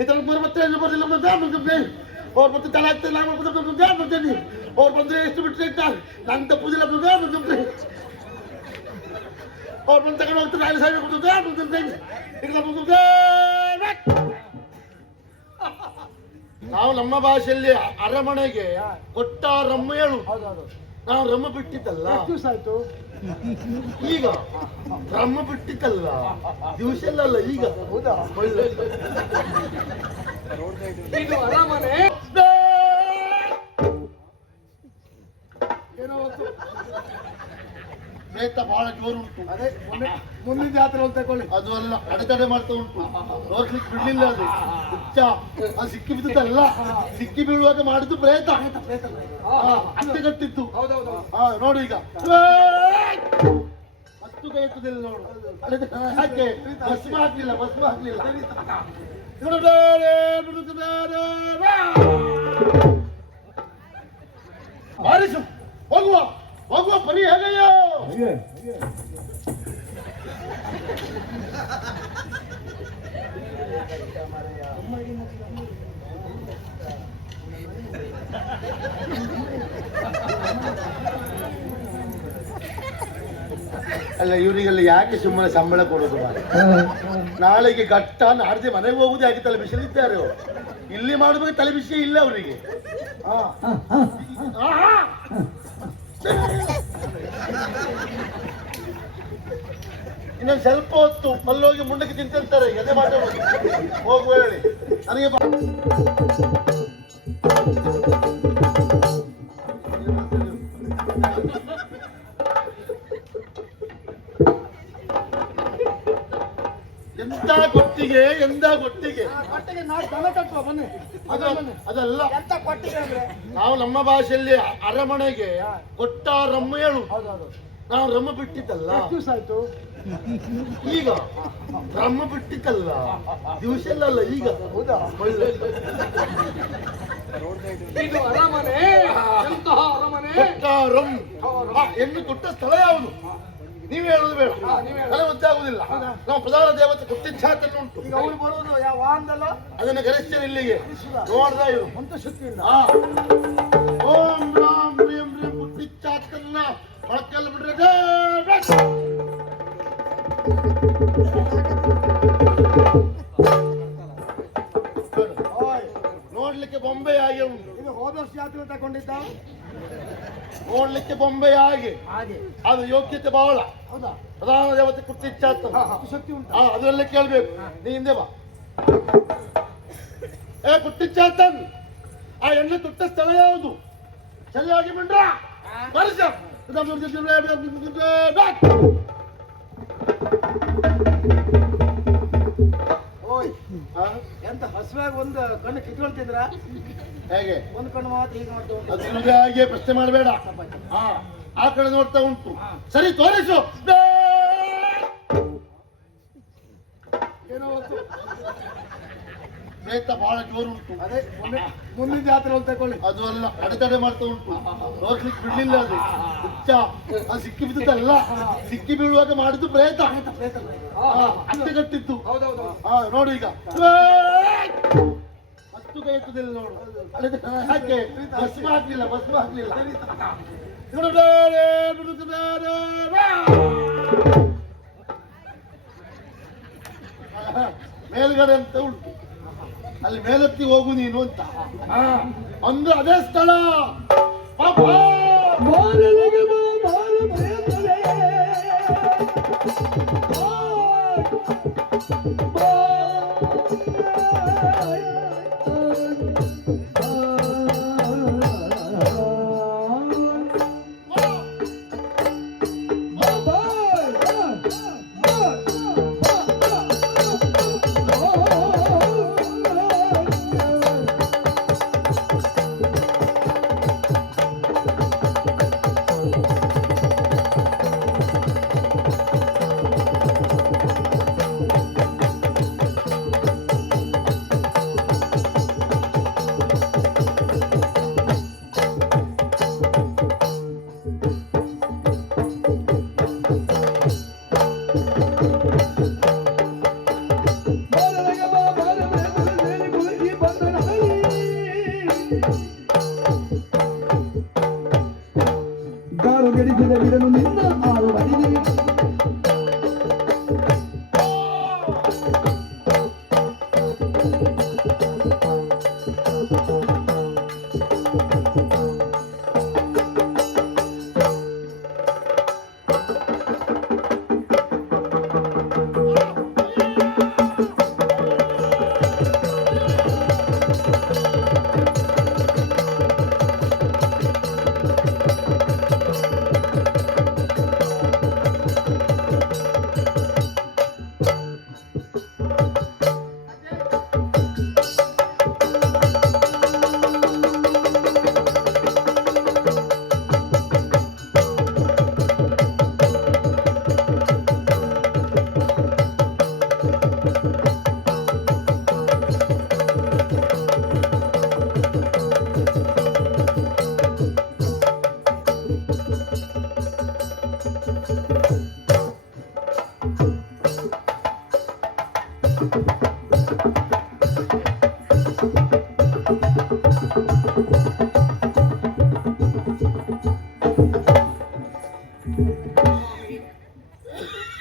इतना मेरे बच्चे जो बच्चे लोग ध्यान रखते हैं और बच्चे चलाते हैं नाम बच्चे ध्यान रखते हैं और बंदे एस्टिमेट का नाम तो पूजे लोग ध्यान रखते हैं और बंदे का लोग तो लाइव साइड में ध्यान रखते हैं इतना बंदे ನಾವು ನಮ್ಮ ಭಾಷೆಯಲ್ಲಿ ಅರಮನೆಗೆ ಕೊಟ್ಟ ರಮ್ಮ ಹೇಳು. ನಾವು ರಮ್ಮ ಬಿಟ್ಟಿದ್ದಲ್ಲ ದಿವಸ ಆಯ್ತು. ಈಗ ರಮ್ಮ ಬಿಟ್ಟಿದ್ದಲ್ಲ ದಿವಸ ಅಲ್ಲ ಈಗ. ಹೌದಾ? ಒಳ್ಳೆ ಇದು ಅರಮನೆ ಏನೋ ಪ್ರೇತ ಬಹಳ ಜೋರು ಉಂಟು. ಅದೇ ಮುಂದಿನ ಜಾತ್ರೆ ಅಂತ ತಗೊಳ್ಳಿ. ಅದು ಅಲ್ಲ ಅಡೆತಡೆ ಮಾಡ್ತಾ ಉಂಟು. ನೋಡ್ಲಿಕ್ಕೆ ಬಿಡ್ಲಿಲ್ಲ ಅದು ಹುಚ್ಚ. ಅದು ಸಿಕ್ಕಿ ಬಿದ್ದಲ್ಲ, ಸಿಕ್ಕಿ ಬೀಳುವಾಗ ಮಾಡಿದ್ದು ಪ್ರೇತ. ಅಟ್ಟೆಗಟ್ಟಿತ್ತು. ನೋಡು ಈಗ ಹತ್ತು ಕೈ ಎತ್ತುದಿಲ್ಲ ನೋಡು. ಯಾಕೆ ಭಸ್ಮ ಹಾಕ್ಲಿಲ್ಲ, ಭಸ್ಮ ಹಾಕ್ಲಿಲ್ಲ. ಬಾರಿಸು ಹೋಗುವ ಹೋಗುವ ಬರೀ ಹೇಗಯ್ಯೋ. ಅಲ್ಲ ಇವರಿಗೆಲ್ಲ ಯಾಕೆ ಸುಮ್ಮನೆ ಸಂಬಳ ಕೊಡೋದು? ನಾಳೆಗೆ ಘಟ್ಟ ನಾಡ್ದೆ ಮನೆಗೆ ಹೋಗುದು ಯಾಕೆ ತಲೆ ಬಿಸಿಲಿದ್ದಾರೆ ಅವರು. ಇಲ್ಲಿ ಮಾಡುವಾಗ ತಲೆ ಬಿಸಿ ಇಲ್ಲ ಅವರಿಗೆ. ಇನ್ನೊಂದು ಸ್ವಲ್ಪ ಹೊತ್ತು ಮಲ್ಲೋಗಿ ಮುಂಡಕ್ಕೆ ತಿಂತಿರ್ತಾರೆ. ಅದೇ ಮಾತಾಡೋದು ಹೋಗುವ ಹೇಳಿ ನನಗೆ. ಎಂತ ಗೊತ್ತಿಗೆ ಎಂದ ಗೊತ್ತಿಗೆ ಅದಲ್ಲ. ನಾವು ನಮ್ಮ ಭಾಷೆಯಲ್ಲಿ ಅರಮನೆಗೆ ಕೊಟ್ಟ ರಮ್ಮ ಹೇಳು. ನಾವು ರಮ್ಮ ಬಿಟ್ಟಿದ್ದಲ್ಲ ದಿವಸ ಆಯ್ತು. ಈಗ ರಮ್ಮ ಬಿಟ್ಟಿದ್ದಲ್ಲ ದಿವಸ ಅಲ್ಲ ಈಗ. ಹೌದಾ? ಒಳ್ಳೆ ಇದು ಅರಮನೆ. ಎಂತಹ ಅರಮನೆ? ರಮ್ ಹೆಣ್ಣು ಕೊಟ್ಟ ಸ್ಥಳ ಯಾವುದು? ನೀವು ಹೇಳುದು ಬೇಡ, ತಲೆ ಒತ್ತೆ ಆಗುದಿಲ್ಲ. ನಾವು ಪ್ರಧಾನ ದೇವತೆ ಕುತ್ತಿಚ್ಛಾತನ್ನು ಉಂಟು. ಈಗ ಅವ್ರು ಬರೋದು ಯಾವ ವಾಹನದಲ್ಲ, ಅದನ್ನು ಗರಿಸ್ತೇವೆ ಇಲ್ಲಿಗೆ. ನೋಡ್ದ ಇವರು ಅಂತ ಶಕ್ತಿಯಿಂದ ಓಂ ರಾಮ್ ರೀಂ ರೀಂ ಕುತ್ತಿಚ್ಛಾತನ್ನ ಹೊಳಕಲ್ಲಿ ಬಿಡ್ರೆ ನೋಡ್ಲಿಕ್ಕೆ ಬೊಂಬೆ ಆಗಿ ಉಂಟು. ಇದು ಹೋದ ವರ್ಷ ಜಾತ್ರೆ ತಗೊಂಡಿದ್ದ. ನೋಡ್ಲಿಕ್ಕೆ ಬೊಂಬೆ ಆಗಿ ಅದು ಯೋಗ್ಯತೆ ಬಹಳ. ಹೌದಾ? ಪ್ರಧಾನ ದೇವತೆ ಕುತ್ತಿಚ್ಛಾತ ಶಕ್ತಿ ಉಂಟು. ಅದರಲ್ಲೇ ಕೇಳ್ಬೇಕು. ನೀ ಹಿಂದೆ ಬಾ. ಏ ಕುತ್ತಿಚ್ಛಾತನ್, ಆ ಎಣ್ಣೆ ತುಟ್ಟ ಸ್ಥಳ ಯಾವುದು? ಸರಿಯಾಗಿ ಬಿಡ್ರ ವರ್ಷ ಓಯ್ ಎಂತ ಹಸುವಾಗಿ ಒಂದು ಕಣ್ಣು ಕಿತ್ಕೊಳ್ತಿದ್ರ? ಹೇಗೆ ಒಂದು ಕಣ್ಣು ಮಾತ್ರ ಹೀಗೆ ಮಾಡ್ತಾ ಅದು ಹಾಗೆ ಪ್ರಶ್ನೆ ಮಾಡಬೇಡ. ಆ ಕಡೆ ನೋಡ್ತಾ ಉಂಟು. ಸರಿ ತೋರಿಸು. ಏನೋ ಪ್ರೇತ ಬಹಳ ಜೋರು ಉಂಟು. ಅದೇ ಮುಂದಿನ ಜಾತ್ರೆ ಅಂತ ತಗೊಳ್ಳಿ. ಅದು ಅಲ್ಲ ಅಡೆತಡೆ ಮಾಡ್ತಾ ಉಂಟು. ನೋಡ್ಲಿಕ್ಕೆ ಬಿಡ್ಲಿಲ್ಲ ಅದು ಹುಚ್ಚ. ಅದು ಸಿಕ್ಕಿ ಬಿದ್ದಲ್ಲ, ಸಿಕ್ಕಿ ಬೀಳುವಾಗ ಮಾಡಿದ್ದು ಪ್ರೇತ. ಅಟ್ಟೆಗಟ್ಟಿತ್ತು. ನೋಡು ಈಗ ಹತ್ತು ಕೈ ಎತ್ತುದಿಲ್ಲ ನೋಡು. ಯಾಕೆ ಭಸ್ಮ ಹಾಕ್ಲಿಲ್ಲ, ಭಸ್ಮ ಹಾಕ್ಲಿಲ್ಲ. ಮೇಲ್ಗಡೆ ಅಂತ ಉಂಟು, ಅಲ್ಲಿ ಮೇಲೆತ್ತಿ ಹೋಗು ನೀನು ಅಂತ. ಅಂದ್ರೆ ಅದೇ ಸ್ಥಳ.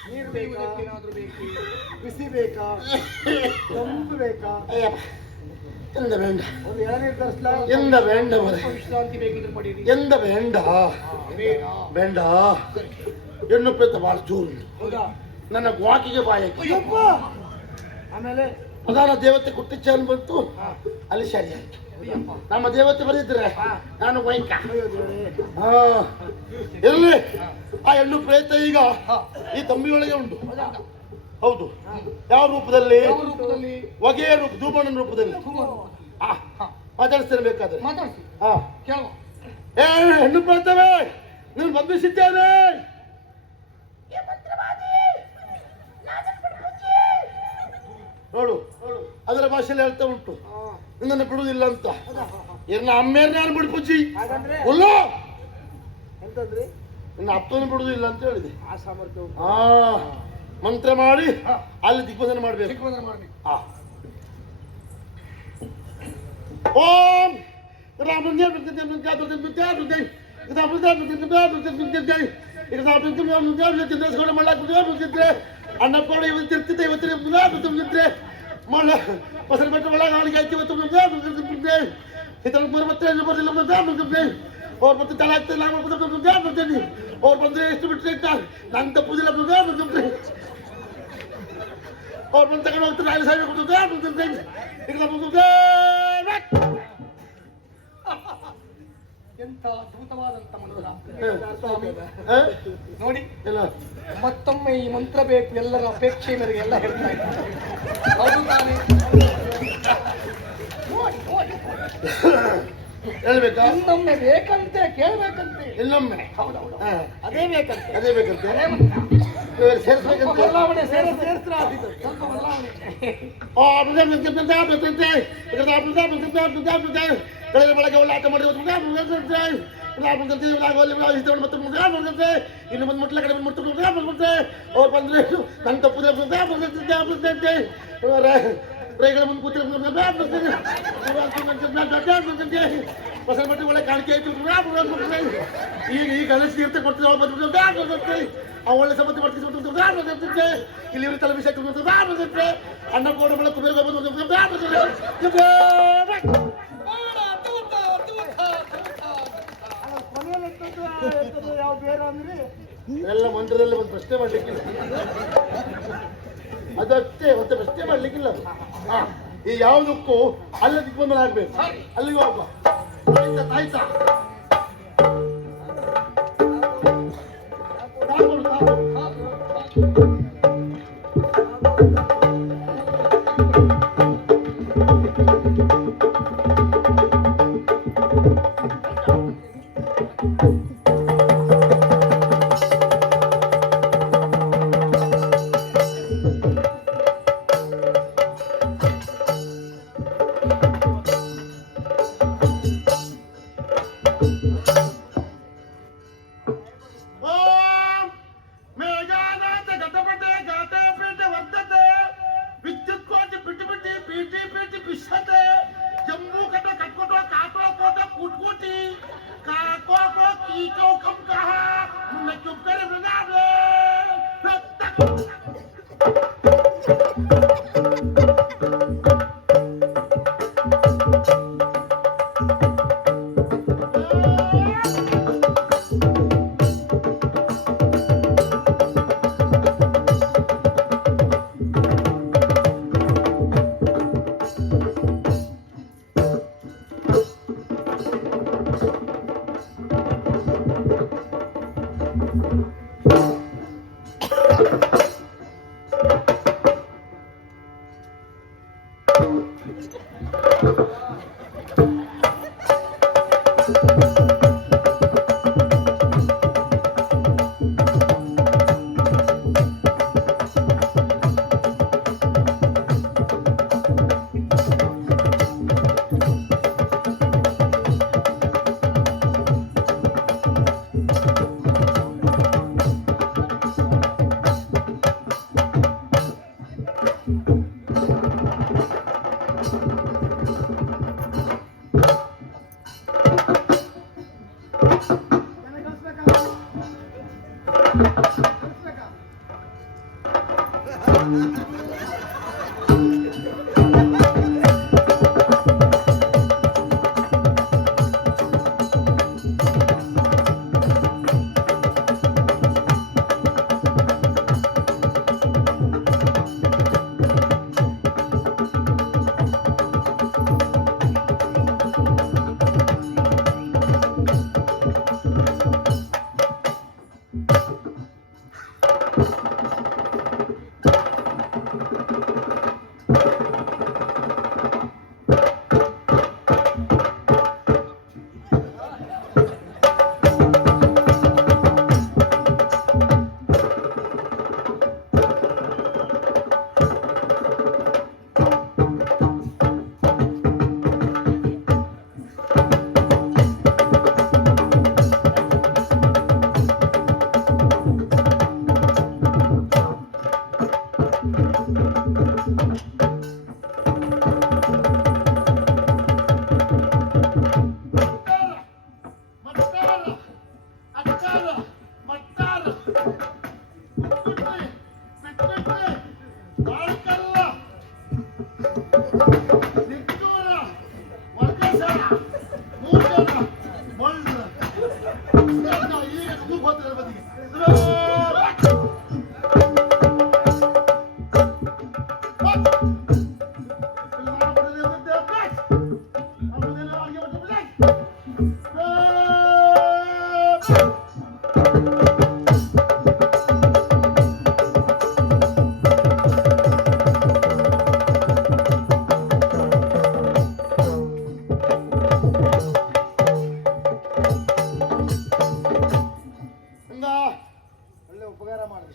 ನೀರು ಬೇಕಾ ಬಿಸಿ ಬೇಕಾ ತಂಪು ಬೇಕಾ ಎಂದ ಬೇಡ ಒಂದು ಎಳನೀರು ತರಿಸ್ಲಾ ಎಂದ ಬೇಡ ಮರೆ ವಿಶ್ರಾಂತಿ ಬೇಕಿದ್ರೆ ಪಡೀರಿ ಎಂದ ಬೇಡ ಬೇಡ ಹೆಣ್ಣು ಪ್ರೇತ ಭಾಳ ಜೋರು ಹೌದಾ ನನ್ನ ವಾಕಿಗೆ ಬಾಯಕ್ಕೆ ಅಯ್ಯಪ್ಪ ಆಮೇಲೆ ಪ್ರಧಾನ ದೇವತೆ ಕುಟ್ಟಿಚ್ಚಾನ್ ಬಂತು ಅಲ್ಲಿ ಸರಿ ಆಯ್ತು ನಮ್ಮ ದೇವತೆ ಬರೀದ್ರೆ ನಾನು ವೈಂಕ ಅಯ್ಯೋ ದೇವರೇ. ಎಲ್ಲಿ ಆ ಹೆಣ್ಣು ಪ್ರೇತ ಈಗ ಈ ತಂಬಿಯೊಳಗೆ ಉಂಟು ಹೌದು ಯಾವ ರೂಪದಲ್ಲಿ ಯಾವ ರೂಪದಲ್ಲಿ ಹೊಗೆಯ ರೂಪ ಧೂಪಣ್ಣನ ರೂಪದಲ್ಲಿ ಮಾತಾಡಿಸ್ತೇನೆ ಬೇಕಾದ್ರೆ ಮಾತಾಡ್ಸಿ ಹಾ ಕೇಳುವ ಏ ಹೆಣ್ಣು ಪ್ರೇತವೇ ನೀನು ಬಂಧಿಸಿದ್ದೇನೆ ನೋಡು ಅದರ ಭಾಷೆಯಲ್ಲಿ ಹೇಳ್ತಾ ಉಂಟು ನಿನ್ನನ್ನು ಬಿಡುವುದಿಲ್ಲ ಅಂತ ಎನ್ನ ಅಮ್ಮೇರ್ನ ಯಾರು ಬಿಡ್ಪುಚ್ಚಿ ಹಾಗಂದ್ರೆ ಉಲ್ಲ ಎಂತಂದ್ರಿ ನಿನ್ನ ಅಪ್ಪನ ಬಿಡುವುದಿಲ್ಲ ಅಂತ ಹೇಳಿದೆ ಆ ಸಾಮರ್ಥ್ಯ ಉಂಟು. ಆ ಮಂತ್ರ ಮಾಡಿ ಅಲ್ಲಿ ದಿಗ್ಬಂಧನ ಮಾಡ್ಬೇಕು ಚಿಕ್ಕಮಂದ್ರ ಮಾಡ್ಬೇಕು. ಆ. ಓಂ ರಾಮನ್ಯ ಅನ್ನಪ್ಪ ಇವತ್ತು ತಿರ್ತಿದ್ದೆ ಇವತ್ತಿದ್ರೆ ಮಳ ಪಸರ ಬೆಟ್ಟ ಒಳಗೆ ಅವಳಿಗೆ ಆಯ್ತು ಇವತ್ತು ಇತರ ಮತ್ತೆ ಬರಲಿಲ್ಲ ಅವ್ರು ಮತ್ತೆ ತಲೆ ಆಗ್ತದೆ ನಾನು ಬರ್ತೇನೆ ಅವ್ರು ಬಂದ್ರೆ ಎಷ್ಟು ಬಿಟ್ಟರೆ ನಂಗೆ ತಪ್ಪುದಿಲ್ಲ ಅವ್ರು ಬಂದು ತಗೊಂಡು ಹೋಗ್ತಾರೆ ಅಲ್ಲಿ ಸಾಯ್ಬೇಕು ಎಂತ ಅದ್ಭುತವಾದಂತ ಮಂತ್ರ ಹ? ನೋಡಿ ಇಲ್ಲ ಮತ್ತೊಮ್ಮೆ ಈ ಮಂತ್ರ ಬೇಕು ಎಲ್ಲರ ಅಪೇಕ್ಷೆ ಮೇರೆಗೆ ಎಲ್ಲ ಹೇಳ್ತಾ ಇದ್ದಾರೆ ಹೌದು ತಾನೇ ಹೇಳ್ಬೇಕಾ ಇನ್ನೊಮ್ಮೆ ಬೇಕಂತೆ ಕೇಳ್ಬೇಕಂತೆ ಇನ್ನೊಮ್ಮೆ ಹೌದೌದು ಹ. ಅದೇ ಬೇಕಂತೆ ಅದೇ ಬೇಕಂತೆ ಅದೇ ಮಂತ್ರ. ಸ್ವಲ್ಪ ಸೇರಿಸ್ಬೇಕಂತ ಬದಲಾವಣೆ ಸೇರಿಸ್ತ್ರ ಆದಿತ್ತು ಸ್ವಲ್ಪ ಬದಲಾವಣೆ ಬೆಳಗ್ಗೆ ಒಳ್ಳೆ ಆಟ ಮಾಡಿ ಇನ್ನು ಬಂದು ಮುಟ್ಲ ಕಡೆ ಬಂದ್ಬಿಡ್ತಾರೆ ಅವ್ರು ಬಂದ್ರೆ ನನ್ನ ತಪ್ಪುದೇ ರೈಗಳ ಮುಂದೆ ಕೂತಿರ್ತಾರೆ ಹೊಸ ಮಟ್ಟ ಒಳ್ಳೆ ಕಾಣಿಕೆ ಆಯ್ತು ಈಗ ಗಣೇಶ ತೀರ್ಥ ಕೊಡ್ತೀವಿ ಅವ್ರು ಬಂದ್ಬಿಟ್ಟು ಆ ಒಳ್ಳೆ ಸಮಸ್ಯೆ ಮಾಡ್ತಿದ್ದೆ ಇಲ್ಲಿ ಇವ್ರ ತಲೆ ವಿಷಯ ಬರುತ್ತೆ ಅನ್ನ ಕೋಡ ಬೆಳಕು ಬೇಗ ಕೊನೆಯಲ್ಲಿ ಎಂತದ್ದು ಯಾವ ಬೇರೆ ಅಂದ್ರೆ ಎಲ್ಲ ಮಂತ್ರದಲ್ಲಿ ಒಂದು ಪ್ರಶ್ನೆ ಮಾಡ್ಲಿಕ್ಕಿಲ್ಲ ಅದಷ್ಟೇ ಮತ್ತೆ ಪ್ರಶ್ನೆ ಮಾಡ್ಲಿಕ್ಕಿಲ್ಲ ಅದು. ಹಾ ಈ ಯಾವುದಕ್ಕೂ ಅಲ್ಲ ದಿಗ್ಬಂಧನ ಆಗ್ಬೇಕು ಅಲ್ಲಿಗೆ ಹೋಗ್ಬ ಆಯ್ತಾ ಆಯ್ತಾ ತಾಳ್ಕೊಡು, ತಾಳ್ಕೊಡು. ಓಂ ಮೇಘಾನಾಥ ಗತಪಟೆ ಗಾತಾಪೇಟೆ ವರ್ಧತೆ ವಿದ್ಯುತ್ ಕೋಟಿ ಬಿಟ್ಟು ಬಿಟ್ಟು ಪೀಟಿ ಪೀಟಿ ಬಿಸತೆ ಜಂಬೂ ಕಟ ಕಟ್ಕೊಟೋ ಕಾಟೋ ಕೋಟ ಕುಟ್ಕುಟಿ ಕಾಕೋ ಕೋ ಕೀಕೋ ಕಂ ಕಹ ಮುನ್ನ ಚುಪ್ ಕರೆ ಬೃಂದಾವೆ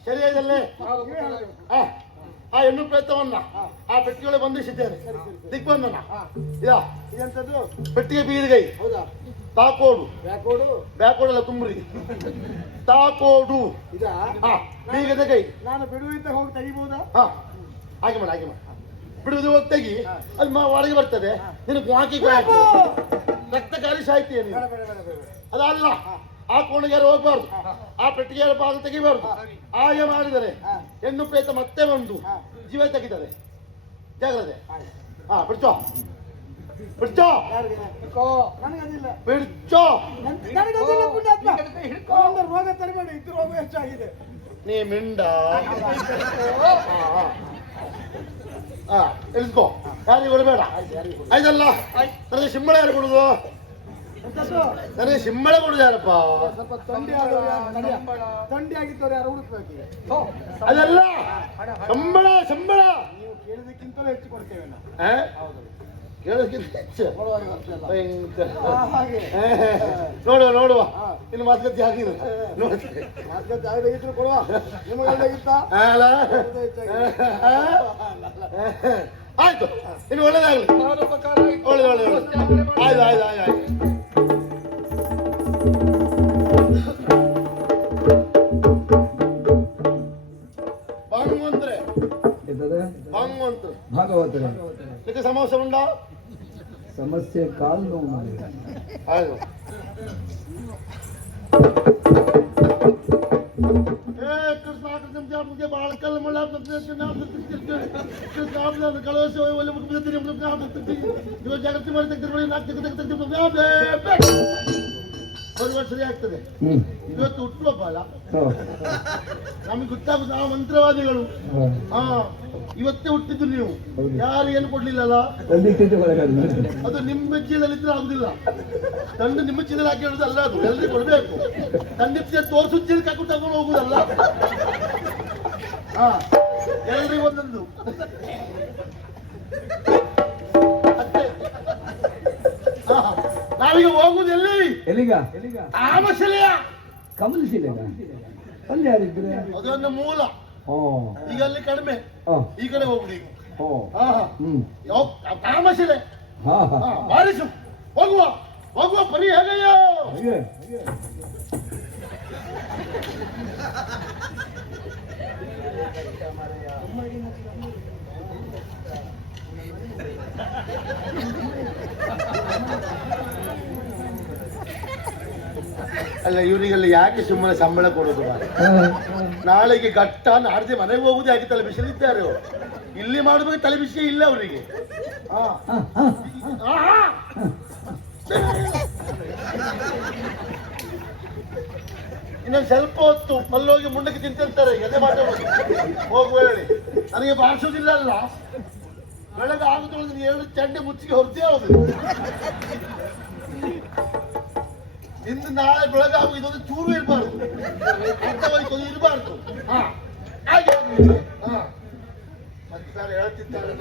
ಶರೀರದಲ್ಲೇ ಆ ಹೆಣ್ಣು ಪ್ರೇತವನ್ನ ಆ ಪೆಟ್ಟಿಗೆಯೊಳಗೆ ಬಂಧಿಸಿದ್ದೇನೆ. ದಿಗ್ಬಂಧನ ಇದೆಂತದ್ದು? ಪೆಟ್ಟಿಗೆ ಬೀದಿಗೈ. ಹೌದಾ? ತಾಕೋಡು. ಬ್ಯಾಕೋಡಲ್ಲ ತುಂಬ್ರಿ. ತಾಕೋಡು ಬೀಗದ ಕೈ. ನಾನು ಬಿಡುವಿದ್ದ ಹೋಗಿ ತೆಗಿಬಹುದಾ? ಹಾಗೆ ಮಾಡಿ ಬಿಡುವುದು ಹೋಗಿ ತೆಗಿ. ಅದು ಒಳಗೆ ಬರ್ತದೆ. ನಿನಗೆ ಹಾಕಿ ರಕ್ತಕಾರಿ ಸಾಹಿತ್ಯ ಅದಲ್ಲ. ಆ ಕೋಣೆಗೆ ಹೋಗ್ಬಾರ್ದು, ಆ ಪೆಟ್ಟಿಗೆ ಭಾಗ ತೆಗಿಬಾರ್ದು. ಹಾಗೆ ಮಾಡಿದರೆ ಹೆಣ್ಣು ಪ್ರೇತ ಮತ್ತೆ ಬಂದು ಜೀವ ತೆಗಿತಾರೆ. ಜಾಗ್ರತೆ. ಬಿಡ್ಚೋ ಬಿಡ್ಚೋ ಬಿಡ್ಚೋ. ರೋಗ ತರಬೇಡಿ, ಇದ್ರ ರೋಗ ಹೆಚ್ಚಾಗಿದೆ. ನೀ ಮಿಂಡ ಎಳ್ಕೋ. ಯಾರಿಗೆ ಕೊಡಬೇಡ ಆಯ್ತಲ್ಲ. ನನಗೆ ಶಿಂಬಳ ಯಾರು ಕೊಡುದು? ನನಗೆ ಶಿಂಬಳ ಕೊಡುದು ಯಾರಪ್ಪ? ಸ್ವಲ್ಪ ತಂಡಿ ಆಗಿದ್ದವ್ರು ಯಾರು ಹುಡುಕ್ಬೇಕು. ಅದಲ್ಲ, ಸಂಬಳ ನೀವು ಕೇಳಿದಕ್ಕಿಂತಲೂ ಹೆಚ್ಚು ಕೊಡ್ತೇವೆ ನಾವು. ಕೇಳೋದಕ್ಕಿಂತ ಹೆಚ್ಚು ನೋಡುವ ಇನ್ನು ಮಾತುಕತೆ ಆಗಿದೆ. ಮಾತುಕತೆ ಆಗದಾಗಿದ್ರು ಕೊಡುವ. ನಿಮಗೆಲ್ಲಾಗಿತ್ತ? ಆಯ್ತು, ಇನ್ನು ಒಳ್ಳೇದಾಗ್ಲಿ. ಒಳ್ಳೆ ಆಯ್ತು. ಭಾಗವತರೇ, ಇದಕ್ಕೆ ಸಮಸ್ಯೆ ಉಂಟಾ? ಸಮಸ್ಯೆ ಕಾಲು ನೋವು ಮಾಡಿದೆ. ಆಯ್ತು. ಕೃಷ್ಣ ಮುಖ್ಯ ಬಾಳ ಕಲ್ಲ ಮಳ ಕಳವಸಿ ಜಾಗೃತಿ ಮಾಡಿ ಒಂದು ವರ್ಷ ಸರಿ ಆಗ್ತದೆ. ಇವತ್ತು ಹುಟ್ಟುಹಬ್ಬ ಅಲ್ಲ, ನಮಗೆ ಗೊತ್ತಾಗುದು ನಾವು ಮಂತ್ರವಾದಿಗಳು. ಇವತ್ತೇ ಹುಟ್ಟಿದ್ದು ನೀವು. ಯಾರು ಏನು ಕೊಡ್ಲಿಲ್ಲಲ್ಲ? ಅದು ನಿಮ್ಮ ಚೀಲಲ್ಲಿದ್ರೆ ಆಗುದಿಲ್ಲ. ತಂದು ನಿಮ್ಮ ಚೀಲ ಹಾಕಿ ಹೇಳುದಲ್ಲ, ಅದು ಎಲ್ರಿಗೆ ಕೊಡ್ಬೇಕು. ತಂದಿಪ್ಪ ತೋರ್ಸು ಚೀಲಕ್ಕೆ ಹಾಕಿ ತಗೊಂಡು ಹೋಗುದಲ್ಲ. ಎಲ್ರಿಗೂ ಒಂದೊಂದು. ನಾವೀಗ ಹೋಗುದು ಎಲ್ಲಿ? ಎಲ್ಲಿಗ? ತಾಮಶಿಲೆಯ ಕಮಲಶಿಲೆಗ? ಅಲ್ಲಿ ಯಾರಿದ್ರೆ? ಅದೊಂದು ಮೂಲ. ಓ ಈಗ ಅಲ್ಲಿ ಕಡಿಮೆ, ಓ ಈ ಕಡೆ ಹೋಗುದು ಈಗ. ಓ ಹಾ ಹ್ಮ್ ತಾಮಶಿಲೆ. ಹಾ ಹಾ ಬಾರಿಸು, ಹೋಗುವ ಹೋಗುವ ಪರಿ ಹೇಗಯ್ಯೋ. ಹಾಗೆ ಅಲ್ಲ ಇವರಿಗೆಲ್ಲ ಯಾಕೆ ಸುಮ್ಮನೆ ಸಂಬಳ ಕೊಡೋದು? ನಾಳೆಗೆ ಘಟ್ಟ ನಾಡ್ದೆ ಮನೆಗೆ ಹೋಗುದೇ ಯಾಕೆ ತಲೆ ಬಿಸಿಲಿದ್ದಾರೆ ಅವರು. ಇಲ್ಲಿ ಮಾಡುವಾಗ ತಲೆ ಬಿಸಿ ಇಲ್ಲ ಅವರಿಗೆ. ಇನ್ನೊಂದು ಸ್ವಲ್ಪ ಹೊತ್ತು ಮಲ್ಲೋಗಿ ಮುಂಡಕ್ಕೆ ತಿಂತಿರ್ತಾರೆ. ಎದೆ ಮಾತಾಡೋದು ಹೋಗುವ ಹೇಳಿ ನನಗೆ ಬಾರಿಸೋದಿಲ್ಲ ಅಲ್ಲ. ಬೆಳಗ್ಗೆ ಆಗುತ್ತೊಳಗೆ 7 ಚಂಡೆ ಮುಚ್ಚಿಗೆ ಹೊರತೇ ಹೌದು. ಇಂದು ನಾಳೆ ಬೆಳಗಾಗ ಇದೊಂದು ಚೂರು ಇರಬಾರ್ದು, ಅರ್ಥವಾಯ್ತು ಇರಬಾರ್ದು. ಹಾಗೆ ಮತ್ತೆ ಹೇಳ್ತಿದ್ದಾರೆ.